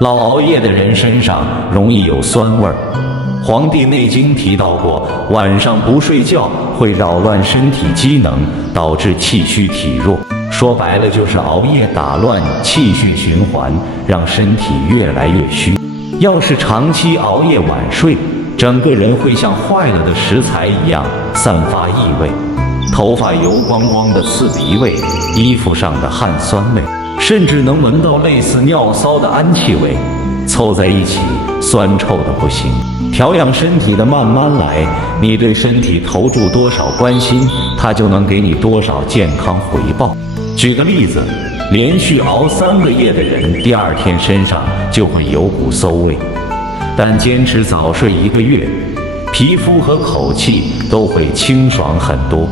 老熬夜的人身上容易有酸味儿。《黄帝内经》提到过，晚上不睡觉会扰乱身体机能，导致气虚体弱。说白了就是熬夜打乱气血循环，让身体越来越虚。要是长期熬夜晚睡，整个人会像坏了的食材一样散发异味，头发油光光的刺鼻味，衣服上的汗酸味，甚至能闻到类似尿骚的氨气味，凑在一起酸臭的不行。调养身体的慢慢来，你对身体投注多少关心，它就能给你多少健康回报。举个例子，连续熬3个夜的人，第2天身上就会有股馊味，但坚持早睡1个月，皮肤和口气都会清爽很多。